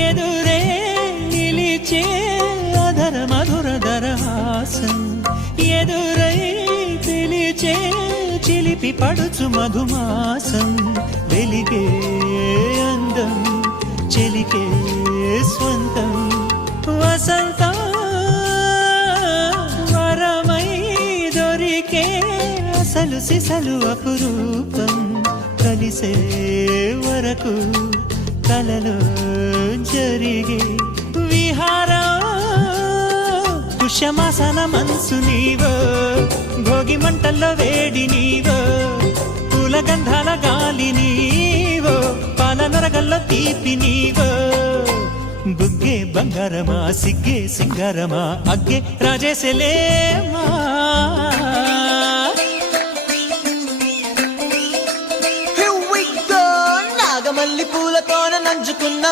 ఎదురే నిలిచే అధర మధుర దరహాసం ఎదురై పిలిచే చిలిపి పడుచు మధుమాసం వెలిగే అందం చెలికే స్వంతం వసంతం వరమై దొరికే అసలు సిసలు అపురూపం కలిసే వరకు కలలో జరిగే విహారం పుష్యమాసన మనసు నీవో భోగి మంటల్లో వేడి నీవో పూల గంధాల గాలి నీవో పాల నరగల్లో తీపి నీవో బుగ్గే బంగారమా సిగ్గే సింగారమా అగ్గే రాజేశలేమా నాగమల్లి పూలతోన నంచుకున్న